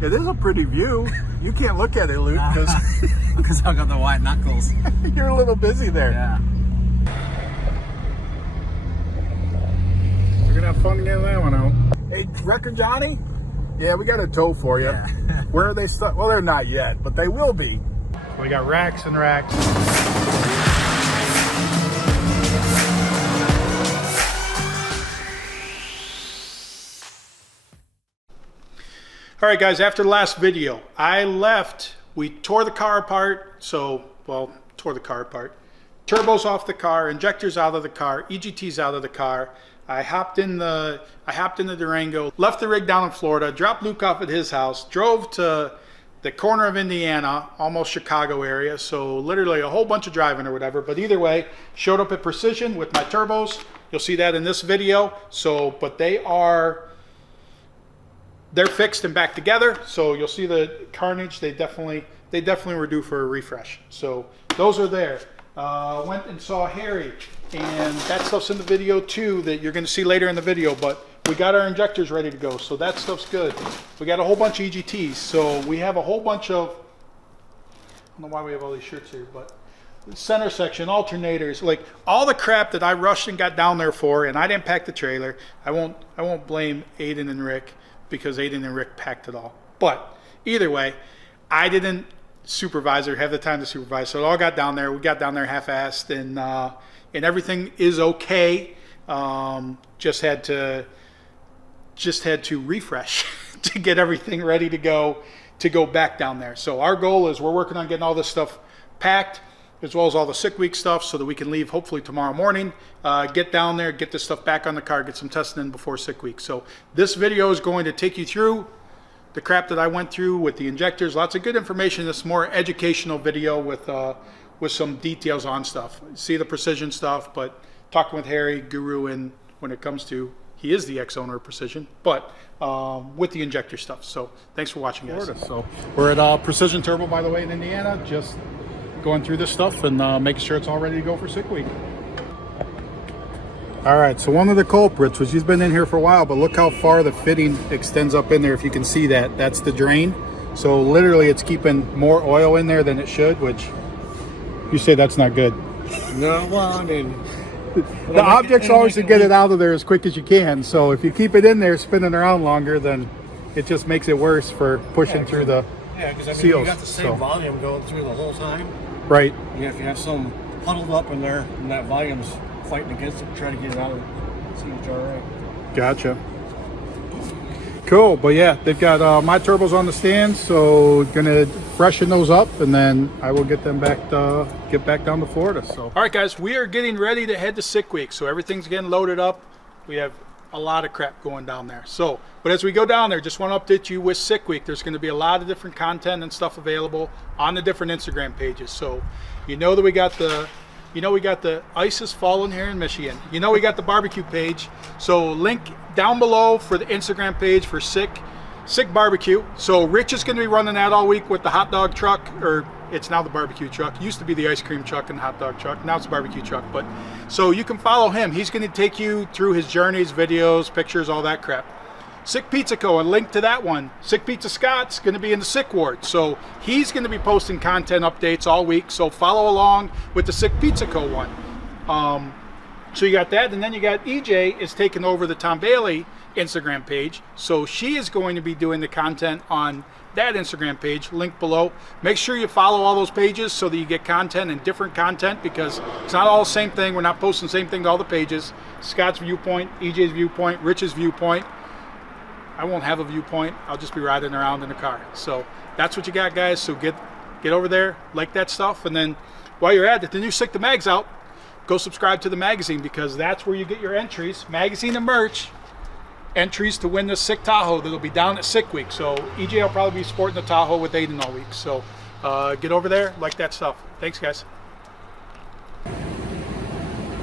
It is a pretty view. You can't look at it, Luke, because I've got the white knuckles. you're a little busy there. Yeah. We're gonna have fun getting that one out. Hey, Wrecker Johnny? Yeah, we got a tow for you. Yeah. Where are they stuck? Well, they're not yet, but they will be. So we got racks and racks. All right, guys, after the last video, I left. We tore the car apart. Tore the car apart. Turbos off the car, injectors out of the car, EGTs out of the car. I hopped in the Durango, left the rig down in Florida, dropped Luke off at his house, drove to the corner of Indiana, almost Chicago area. So literally a whole bunch of driving or whatever. But either way, showed up at Precision with my turbos. You'll see that in this video. But they're fixed and back together, so you'll see the carnage. They definitely were due for a refresh. So those are there. Went and saw Harry, and that stuff's in the video too, that you're going to see later in the video. But we got our injectors ready to go, so that stuff's good. We got a whole bunch of EGTs, so we have a whole bunch of, I don't know why we have all these shirts here, but center section, alternators, like all the crap that I rushed and got down there for, and I didn't pack the trailer. I won't blame Aiden and Rick, because Aiden and Rick packed it all. But either way, I didn't supervise or have the time to supervise, so it all got down there. We got down there half-assed, and everything is okay. Just had to refresh to get everything ready to go back down there. So our goal is we're working on getting all this stuff packed, as well as all the sick week stuff, so that we can leave hopefully tomorrow morning, get down there, get this stuff back on the car, get some testing in before sick week. So this video is going to take you through the crap that I went through with the injectors. Lots of good information. This more educational video with some details on stuff. See the Precision stuff, but talking with Harry, guru, and when it comes to, he is the ex-owner of Precision, but with the injector stuff. So thanks for watching, guys. So we're at Precision Turbo, by the way, in Indiana, just going through this stuff and making sure it's all ready to go for sick week. All right, so one of the culprits, which he's been in here for a while, but look how far the fitting extends up in there. If you can see that, that's the drain. So literally it's keeping more oil in there than it should, which you say that's not good. No, well, I mean, the object's always to get it out of there as quick as you can. So if you keep it in there spinning around longer, then it just makes it worse for pushing through the because I mean, seals. you got the same volume going through the whole time. Right. Yeah, if you have some huddled up in there and that volume's fighting against it, try to get it out of it. See if it's all right. Gotcha. Cool, but yeah, they've got my turbos on the stand, so gonna freshen those up, and then I will get them back down to Florida. So, all right, guys, we are getting ready to head to sick week, so everything's getting loaded up. We have a lot of crap going down there. So, but as we go down there, just want to update you with sick week. There's going to be a lot of different content and stuff available on the different Instagram pages. So, you know that we got the ice is falling here in Michigan. You know we got the barbecue page. So link down below for the Instagram page for sick barbecue. So Rich is going to be running that all week with the hot dog truck, or it's now the barbecue truck. Used to be the ice cream truck and hot dog truck. Now it's the barbecue truck. But so you can follow him. He's going to take you through his journeys, videos, pictures, all that crap. Sick Pizza Co. and link to that one. Sick Pizza Scott's going to be in the sick ward, so he's going to be posting content updates all week. So follow along with the Sick Pizza Co. one. So you got that, and then you got EJ is taking over the Tom Bailey Instagram page, so she is going to be doing the content on that Instagram page. Link below. Make sure you follow all those pages so that you get content and different content, because it's not all the same thing. We're not posting the same thing to all the pages. Scott's viewpoint, EJ's viewpoint, Rich's viewpoint. I won't have a viewpoint. I'll just be riding around in the car. So that's what you got, guys. So get over there, like that stuff, and then while you're at it, the new Sick the Mag's out. Go subscribe to the magazine, because that's where you get your entries, magazine and merch, entries to win the Sick Tahoe that'll be down at Sick Week. So EJ will probably be sporting the Tahoe with Aiden all week. So get over there, like that stuff. Thanks, guys.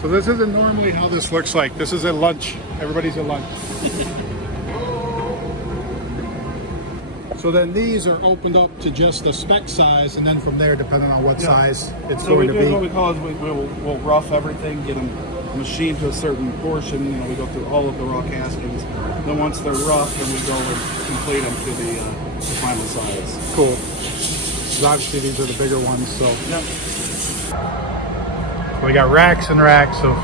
So this isn't normally how this looks like. This is at lunch. Everybody's at lunch. So then these are opened up to just the spec size, and then from there, depending on what size it's going to be. What we call is we'll rough everything, get them machined to a certain portion. You know, we go through all of the raw castings. Then once they're rough, then we go and complete them to the final size. Cool. 'Cause obviously these are the bigger ones, so. Yep. So we got racks and racks of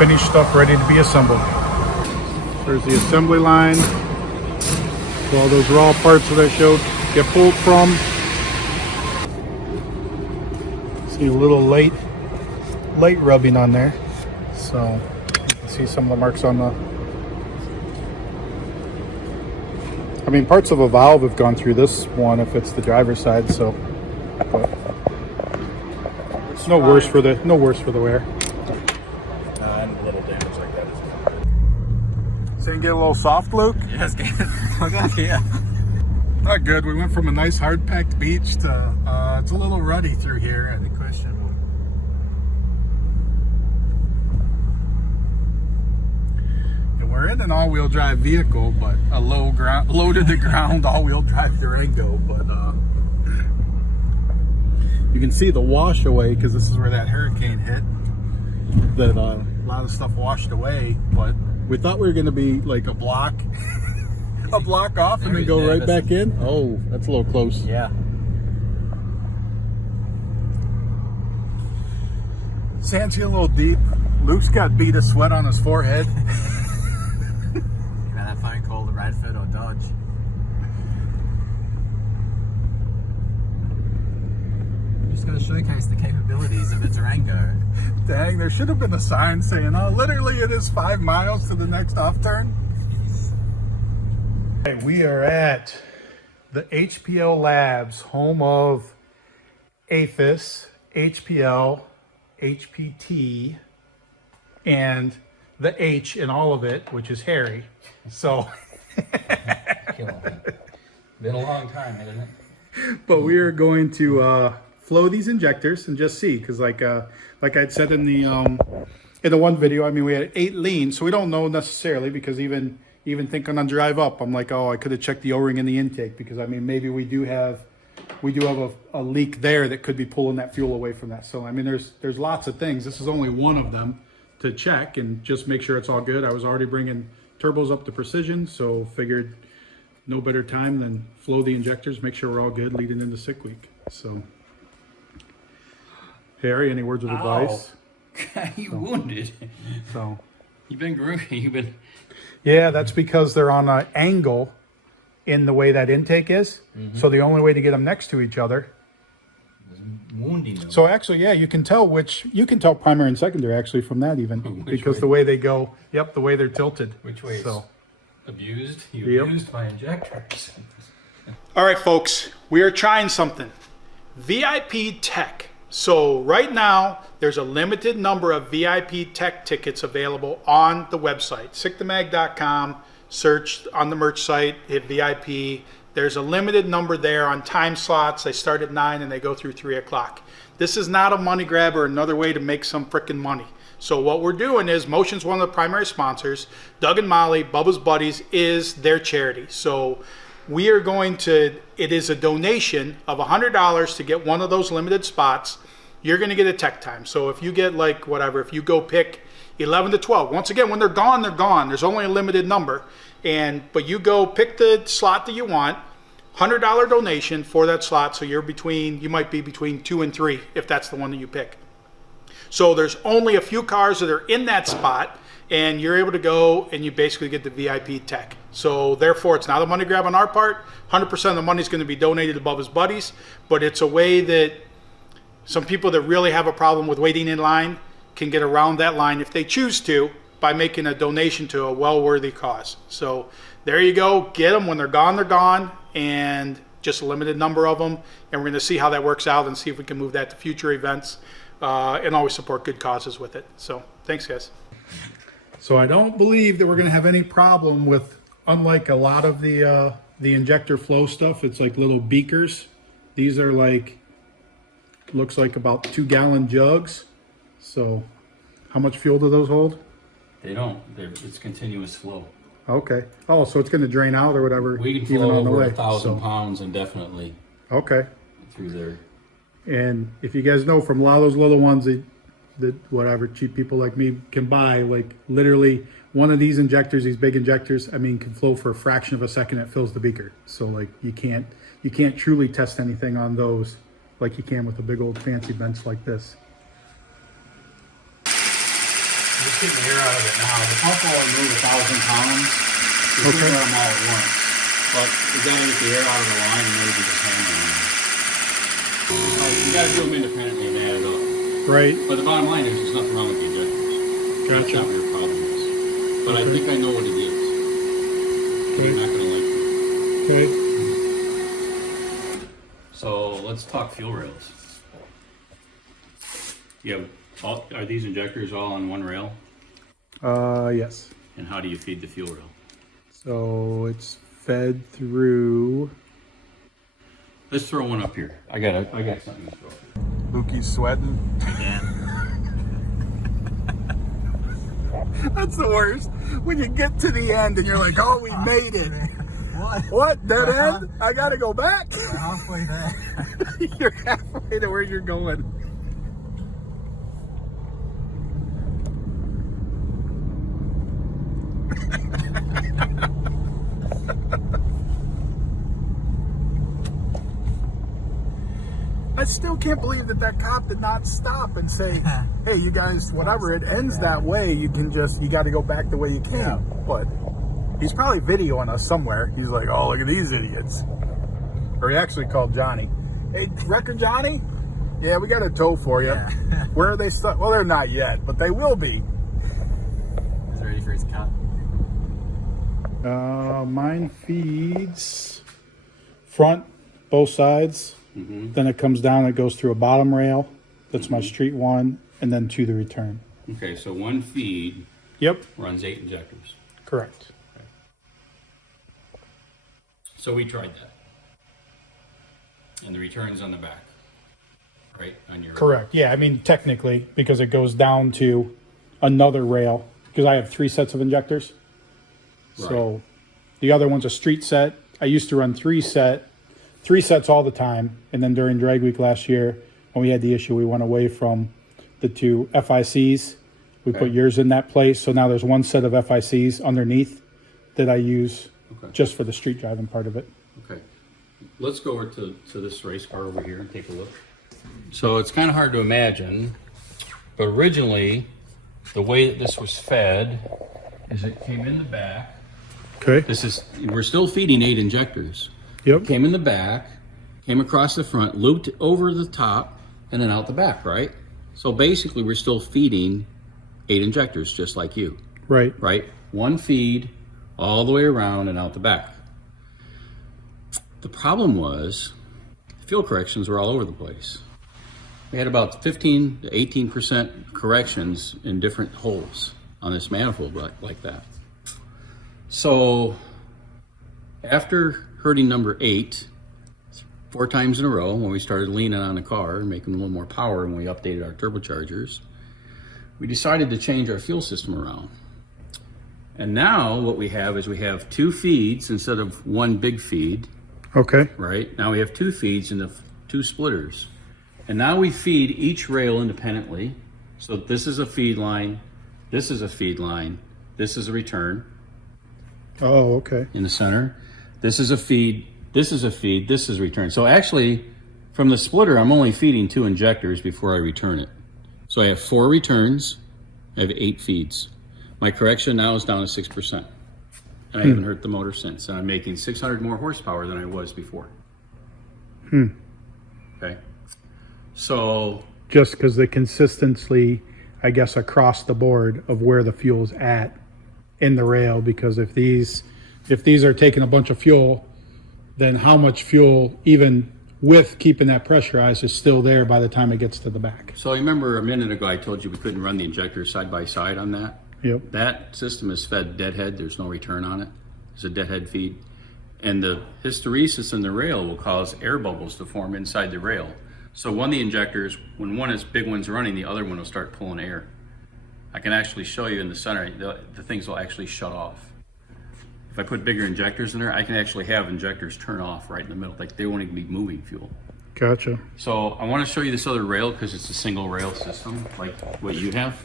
finished stuff ready to be assembled. There's the assembly line. So all those raw parts that I showed get pulled from. See a little late rubbing on there. So you can see some of the marks on the. I mean, parts of a valve have gone through this one if it's the driver's side, so but it's no worse for the wear. And a little damage like that as well. So you can get a little soft, Luke? Yes, yeah. Not good. We went from a nice hard-packed beach to it's a little ruddy through here and questionable. We're in an all-wheel drive vehicle, but a low to ground all-wheel drive Durango. But you can see the wash away because this is where that hurricane hit. That a lot of stuff washed away. But we thought we were going to be like a block off and then go right back in. Oh, that's a little close. Yeah. Sand's getting a little deep. Luke's got bead of sweat on his forehead. That phone call to Radford or Dodge. I'm just going to showcase the capabilities of a Durango. Dang, there should have been a sign saying, oh, literally it is 5 miles to the next off turn. Okay, we are at the HPL Labs, home of APHIS, HPL, HPT, and the H in all of it, which is Harry. So, Been a long time, hasn't it? but we are going to flow these injectors and just see, because like I'd said in the one video, I mean, we had 8 lean, so we don't know necessarily, because even thinking on drive up, I'm like, oh, I could have checked the O-ring in the intake, because I mean, maybe we do have a leak there that could be pulling that fuel away from that. So I mean, there's lots of things. This is only one of them to check and just make sure it's all good. I was already bringing turbos up to precision, so figured no better time than flow the injectors, make sure we're all good leading into sick week. So, Harry, any words of advice? You wounded. So, You've been. yeah, that's because they're on an angle in the way that intake is. So the only way to get them next to each other. Wounding them. So actually, yeah, you can tell primary and secondary actually from that even, because way? the way they go, yep, the way they're tilted. Which way? So. Abused? Yep. Abused by injectors. All right, folks, we are trying something. VIP Tech. So right now, there's a limited number of VIP Tech tickets available on the website, sickthemag.com. Search on the merch site, hit VIP. There's a limited number there on time slots. They start at 9 and they go through 3 o'clock. This is not a money grab or another way to make some frickin' money. So what we're doing is, Motion's one of the primary sponsors. Doug and Molly, Bubba's Buddies, is their charity. So we are going to, it is a donation of $100 to get one of those limited spots. You're going to get a tech time. So if you get like whatever, if you go pick 11 to 12, once again, when they're gone, they're gone. There's only a limited number. But you go pick the slot that you want, $100 donation for that slot. So you might be between 2 and 3 if that's the one that you pick. So there's only a few cars that are in that spot, and you're able to go and you basically get the VIP Tech. So therefore, it's not a money grab on our part. 100% of the money is going to be donated to Bubba's Buddies, but it's a way that some people that really have a problem with waiting in line can get around that line if they choose to, by making a donation to a well-worthy cause. So there you go. Get them. When they're gone, and just a limited number of them. And we're going to see how that works out and see if we can move that to future events, and always support good causes with it. So thanks, guys. So I don't believe that we're going to have any problem with, unlike a lot of the injector flow stuff, it's like little beakers. These are like, looks like about 2-gallon jugs. So how much fuel do those hold? They don't. It's continuous flow. Okay. Oh, so it's going to drain out or whatever. We can even flow on the over way. 1,000 pounds indefinitely. Okay. through there. And if you guys know, from a lot of those little ones that whatever cheap people like me can buy, like literally one of these injectors, these big injectors, I mean, can flow for a fraction of a second. It fills the beaker. So like you can't truly test anything on those like you can with a big old fancy bench like this. Just getting the air out of it now. The pump will only move 1,000 pounds. You Okay. can run them all at once. But you gotta get the air out of the line and maybe just hammer them. Like, you gotta do them independently and add it up. Right. But the bottom line is there's nothing wrong with the injectors. That's Gotcha. not what your problem is. But I think I know what it is. You're not gonna like it. Okay. So let's talk fuel rails. Are these injectors all on one rail? Yes. And how do you feed the fuel rail? So it's fed through. Let's throw one up here. I got something to throw. Lukey's sweating. Again. That's the worst. When you get to the end and you're like, oh, we made it. What? Dead end? I gotta go back? We're halfway there. You're halfway to where you're going. I still can't believe that cop did not stop and say, hey, you guys, whatever, it ends that way, you got to go back the way you came. Yeah. But he's probably videoing us somewhere. He's like, oh, look at these idiots. Or he actually called Johnny. Hey, Wrecker Johnny? Yeah, we got a tow for you. Yeah. Where are they stuck? Well, they're not yet, but they will be. He's ready for his cut. Mine feeds front, both sides. Mm-hmm. Then it comes down, it goes through a bottom rail. That's my street one, and then to the return. Okay, so one feed Yep. runs 8 injectors. Correct. So we tried that. And the return's on the back, right? On your Correct. Yeah, I mean, technically, because it goes down to another rail, because I have 3 sets of injectors. So the other one's a street set. I used to run 3 sets all the time. And then during drag week last year, when we had the issue, we went away from the 2 FICs. We put yours in that place. So now there's 1 set of FICs underneath that I use just for the street driving part of it. Okay. Let's go over to this race car over here and take a look. So it's kind of hard to imagine, but originally the way that this was fed is it came in the back. Okay. We're still feeding 8 injectors. Yep. Came in the back, came across the front, looped over the top, and then out the back, right? So basically we're still feeding 8 injectors just like you. Right. Right? 1 feed all the way around and out the back. The problem was fuel corrections were all over the place. We had about 15 to 18% corrections in different holes on this manifold like that. So after hurting number 8 4 times in a row, when we started leaning on the car and making a little more power when we updated our turbochargers, we decided to change our fuel system around. And now what we have is we have 2 feeds instead of 1 big feed. Okay. Right? Now we have 2 feeds and 2 splitters. And now we feed each rail independently. So this is a feed line, this is a feed line, this is a return Oh, okay. in the center. This is a feed, this is a feed, this is a return. So actually, from the splitter, I'm only feeding 2 injectors before I return it. So I have 4 returns, I have 8 feeds. My correction now is down to 6%. I haven't hurt the motor since, and I'm making 600 more horsepower than I was before. Okay. So Just because the consistency, I guess, across the board of where the fuel's at in the rail, because if these are taking a bunch of fuel, then how much fuel, even with keeping that pressurized, is still there by the time it gets to the back. So you remember a minute ago I told you we couldn't run the injectors side by side on that? Yep. That system is fed deadhead. There's no return on it. It's a deadhead feed. And the hysteresis in the rail will cause air bubbles to form inside the rail. So one of the injectors, when one is big one's running, the other one will start pulling air. I can actually show you in the center, the things will actually shut off. If I put bigger injectors in there, I can actually have injectors turn off right in the middle. Like they won't even be moving fuel. Gotcha. So I want to show you this other rail because it's a single rail system like what you have.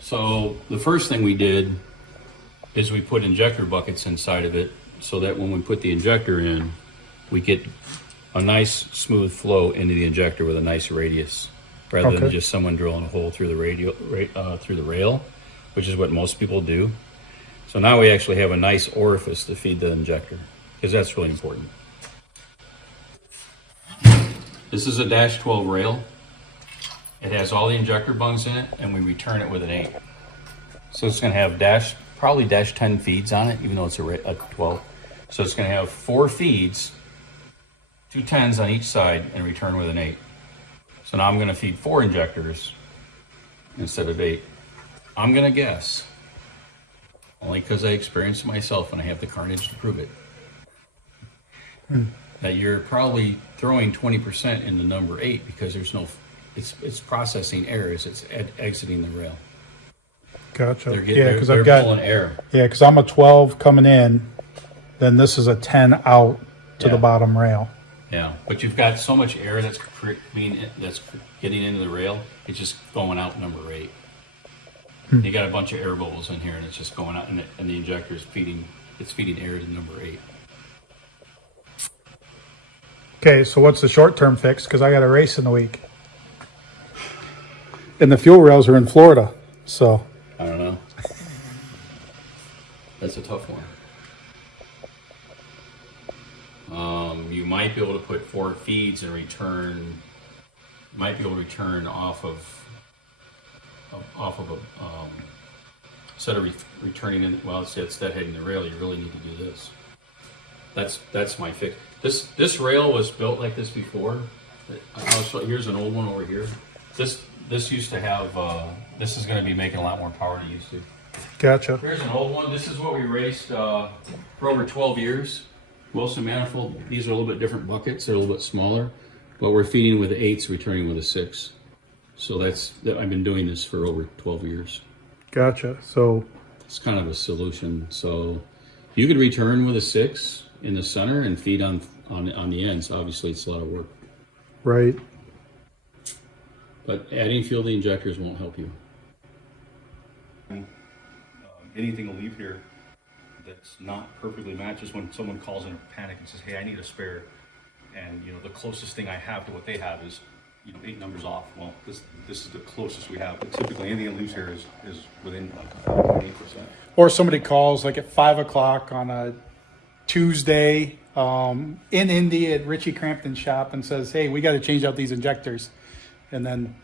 So the first thing we did is we put injector buckets inside of it so that when we put the injector in, we get a nice smooth flow into the injector with a nice radius, rather than just someone drilling a hole through the rail, which is what most people do. So now we actually have a nice orifice to feed the injector, because that's really important. This is a -12 rail. It has all the injector bungs in it, and we return it with an 8. So it's going to have probably -10 feeds on it, even though it's a 12. So it's going to have 4 feeds, 2 10s on each side, and return with an 8. So now I'm going to feed 4 injectors instead of 8. I'm going to guess, only because I experienced it myself and I have the carnage to prove it, that you're probably throwing 20% in the number 8 because there's no, it's processing errors. It's exiting the rail. Gotcha. They're because they're I've got pulling air. because I'm a 12 coming in, then this is a 10 out to the bottom rail. Yeah, but you've got so much air that's getting into the rail. It's just going out number 8. You got a bunch of air bubbles in here, and it's just going out, and the injector is feeding air to number 8. Okay, so what's the short-term fix? Because I got a race in the week, and the fuel rails are in Florida, so I don't know. That's a tough one. You might be able to put 4 feeds and return. Might be able to return off of a instead of returning in. Well, it's that heading the rail. You really need to do this. That's my fix. This rail was built like this before. Here's an old one over here. This used to have. This is going to be making a lot more power than it used to. gotcha. Here's an old one. This is what we raced for over 12 years. Wilson manifold. These are a little bit different buckets. They're a little bit smaller, but we're feeding with 8s, returning with a 6. So I've been doing this for over 12 years. Gotcha. So It's kind of a solution. So you could return with a 6 in the center and feed on the ends. Obviously, it's a lot of work, right. but adding fuel to the injectors won't help you. Anything will leave here that's not perfectly matched is when someone calls in a panic and says, "Hey, I need a spare," and the closest thing I have to what they have is 8 numbers off. Well, this is the closest we have, but typically anything that leaves here is within 8%. Or somebody calls like at 5 o'clock on a Tuesday in Indy at Richie Crampton's shop and says, "Hey, we got to change out these injectors," and then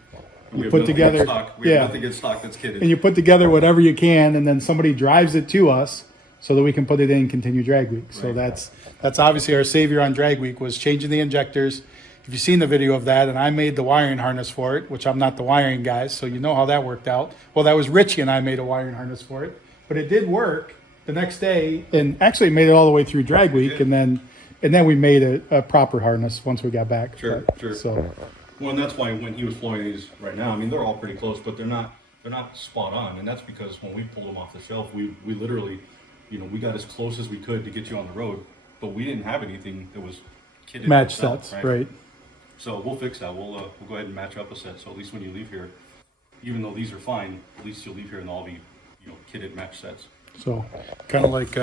you put together, We have nothing in stock that's kitted. and you put together whatever you can, and then somebody drives it to us so that we can put it in and continue drag week. So Right. that's obviously our savior on drag week, was changing the injectors. If you've seen the video of that, and I made the wiring harness for it, which I'm not the wiring guy, so you know how that worked out. Well, that was Richie and I made a wiring harness for it, but it did work the next day, and actually made it all the way through drag week, and then we made a proper harness once we got back. Sure. So Well, and that's why when he was flowing these right now, I mean, they're all pretty close, but they're not spot on, and that's because when we pulled them off the shelf, we literally, we got as close as we could to get you on the road, but we didn't have anything that was kitted match to sell, sets, right? So we'll fix that. We'll go ahead and match up a set. So at least when you leave here, even though these are fine, at least you'll leave here and they'll all be, kitted match sets. So kind of like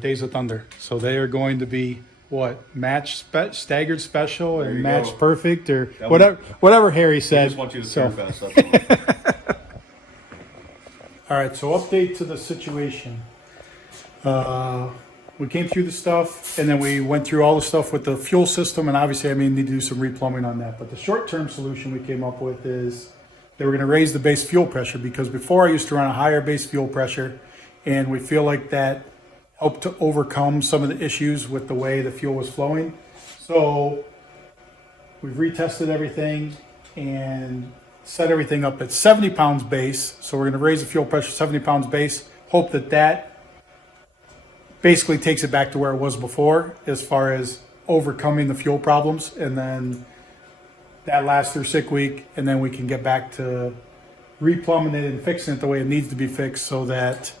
Days of Thunder. So they are going to be what, staggered special There and you match go. perfect, or That whatever Harry I said. just want you to So- turn fast up. All right, so update to the situation. We came through the stuff, and then we went through all the stuff with the fuel system, and obviously I need to do some replumbing on that. But the short-term solution we came up with is that we're going to raise the base fuel pressure, because before I used to run a higher base fuel pressure, and we feel like that helped to overcome some of the issues with the way the fuel was flowing. So we've retested everything and set everything up at 70 pounds base. So we're going to raise the fuel pressure 70 pounds base, hope that basically takes it back to where it was before as far as overcoming the fuel problems, and then that lasts through sick week, and then we can get back to replumbing it and fixing it the way it needs to be fixed, so that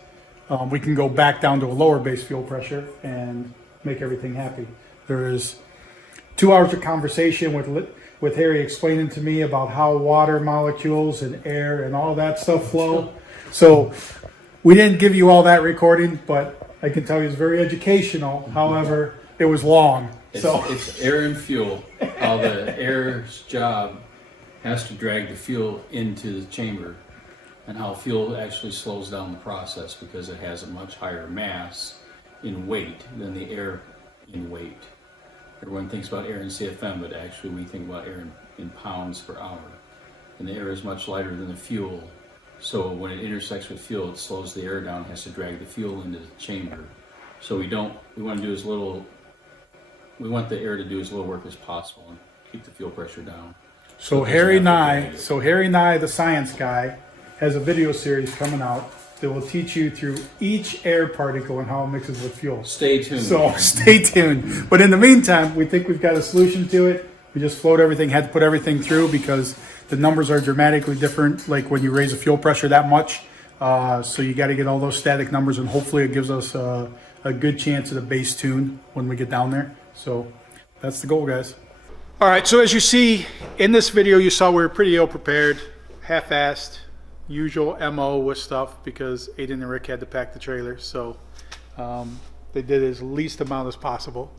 we can go back down to a lower base fuel pressure and make everything happy. There's 2 hours of conversation with Harry explaining to me about how water molecules and air and all that stuff flow. So we didn't give you all that recording, but I can tell you it's very educational. However, it was long. It's air and fuel. How the air's job has to drag the fuel into the chamber, and how fuel actually slows down the process because it has a much higher mass in weight than the air in weight. Everyone thinks about air in CFM, but actually we think about air in pounds per hour. And the air is much lighter than the fuel. So when it intersects with fuel, it slows the air down, has to drag the fuel into the chamber. So we want to do as little, we want the air to do as little work as possible and keep the fuel pressure down. So Harry and I, the science guy, has a video series coming out that will teach you through each air particle and how it mixes with fuel. Stay tuned. So stay tuned. But in the meantime, we think we've got a solution to it. We just float everything, had to put everything through because the numbers are dramatically different, like when you raise the fuel pressure that much. So you got to get all those static numbers, and hopefully it gives us a good chance at a base tune when we get down there. So that's the goal, guys. All right, so as you see in this video, you saw we were pretty ill prepared, half-assed, usual MO with stuff because Aiden and Rick had to pack the trailer. So they did as least amount as possible.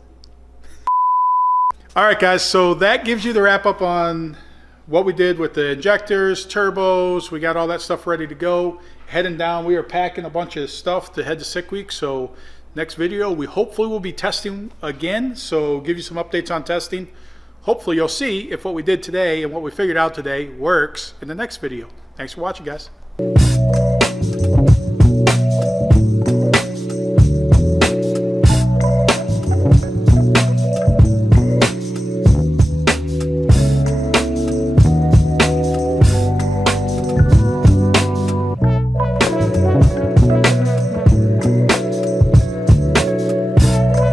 All right, guys, so that gives you the wrap up on what we did with the injectors, turbos. We got all that stuff ready to go. Heading down, we are packing a bunch of stuff to head to Sick Week. So next video, we hopefully will be testing again. So give you some updates on testing. Hopefully you'll see if what we did today and what we figured out today works in the next video. Thanks for watching, guys.